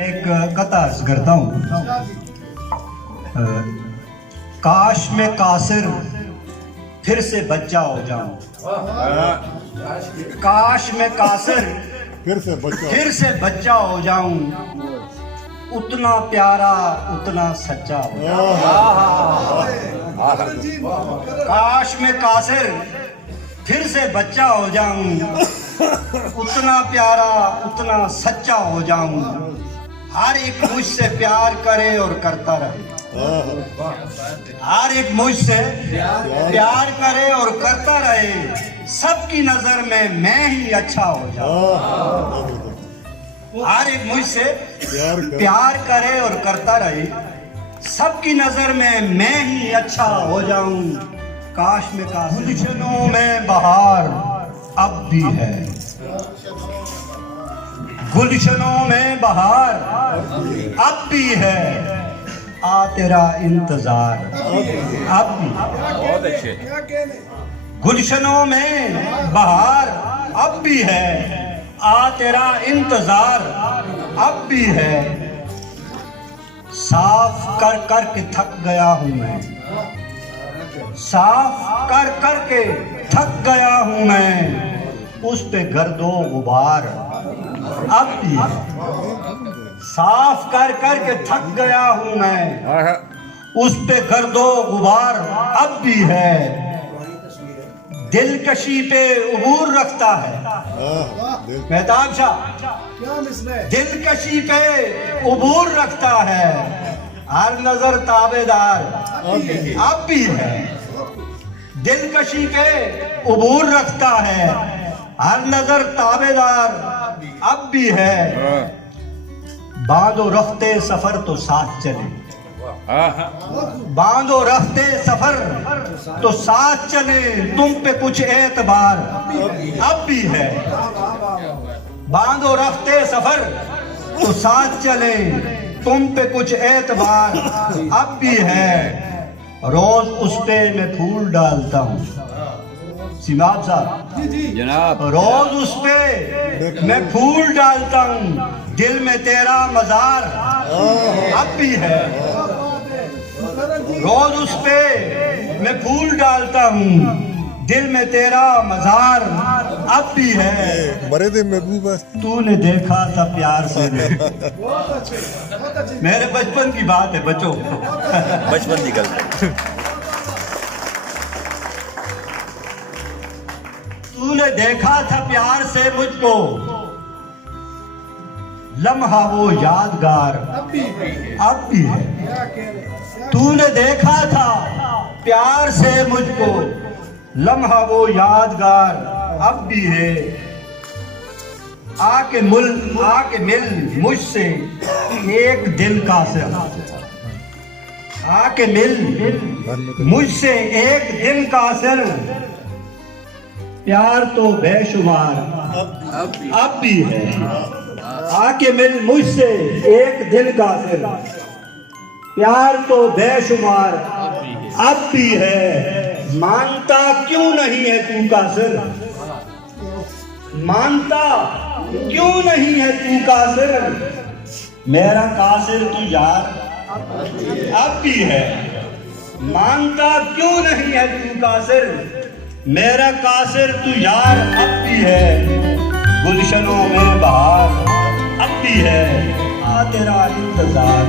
एक कथा अर्ज करता हूँ। काश में कासिर फिर से बच्चा हो जाऊं। काश में कासिर फिर से बच्चा हो जाऊं। उतना प्यारा उतना सच्चा हो जाऊं। काश में कासिर फिर से बच्चा हो जाऊं। उतना प्यारा उतना सच्चा हो जाऊं। हर एक मुझसे प्यार करे और करता रहे। हर एक मुझसे प्यार करे और करता रहे। सबकी नजर में मैं ही अच्छा हो जाऊं। हर एक मुझसे प्यार करे और करता रहे। सबकी नजर में मैं ही अच्छा हो जाऊं। काश में काश गुलशनों में बहार अब भी है। गुलशनों में बहार अब भी है। आ तेरा इंतजार अब भी। बहुत अच्छे। गुलशनों में बहार अब भी है। आ तेरा इंतजार अब भी है। साफ कर कर के थक गया हूं मैं। साफ कर कर के थक गया हूं मैं। उस पे गर्दो गुबार अब भी है। साफ कर कर के थक गया हूं मैं। उस पे गर्दो गुबार अब भी है। दिलकशी पे उबूर रखता है। मेहताब शाह दिलकशी पे उबूर रखता है। हर नजर ताबेदार अब भी है। दिलकशी पे उबूर रखता है। हर नजर ताबेदार अब भी है। बांधो रफ्ते सफर तो साथ चले। बांधो रफ्ते सफर तो साथ चले। तुम पे कुछ एतबार अब भी है। बांधो रफ्ते सफर तो साथ चले। तुम पे कुछ एतबार अब भी है। रोज उस पे मैं फूल डालता हूँ। सिमाब साहब जनाब, रोज उस पे मैं फूल डालता हूँ। दिल में तेरा मजार अब भी है। रोज उस पे मैं फूल डालता हूँ। दिल में तेरा मजार अब भी है। मरे थे मैं भी बस। तूने देखा था प्यार से। मेरे बचपन की बात है बच्चों। बचपन निकल रहा। तूने देखा था प्यार से मुझको। लम्हा वो यादगार अब भी है। तूने देखा था प्यार से मुझको। लम्हा वो यादगार अब भी है। आके मिल मुझसे एक दिल का सिर। आके मिल मुझसे एक दिन का सिर। प्यार तो बेशुमार अब भी है। आके मिल मुझसे एक दिल का सिर। प्यार तो बेशुमार अब भी है। मानता क्यों नहीं है तू कासिर। मानता क्यों नहीं है तू कासिर। मेरा कासिर तू यार अब भी है। मानता क्यों नहीं है तू कासिर। मेरा कासिर तू यार अब भी है। गुलशनों में बहार अब भी है। आ तेरा इंतजार